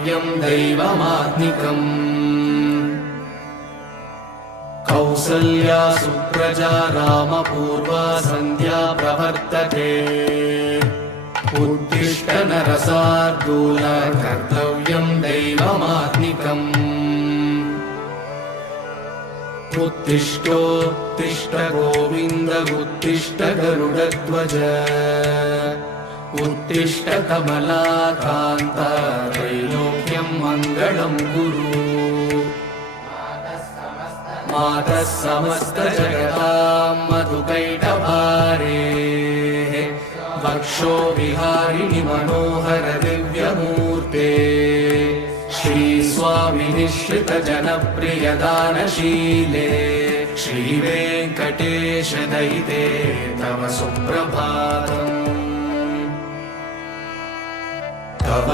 कर्तव्यं दैवमात्मिकम् कौसल्या सुप्रजा रामपूर्वा सन्ध्या प्रवर्तते उत्तिष्ठ नरशार्दूल कर्तव्यं दैवमात्मिकम् उत्तिष्ठोत्तिष्ठ गोविन्द उत्तिष्ठ गरुडध्वज उत्तिष्ठ कमलाकान्त त्रैलोक्यं मङ्गलं कुरु मातः समस्त जगतां मधुकैटभारेः वक्षो विहारिणि मनोहर दिव्यमूर्ते श्रीस्वामि निःश्रित जनप्रिय दानशीले श्रीवेङ्कटेश दयिते तव सुप्रभातम् तव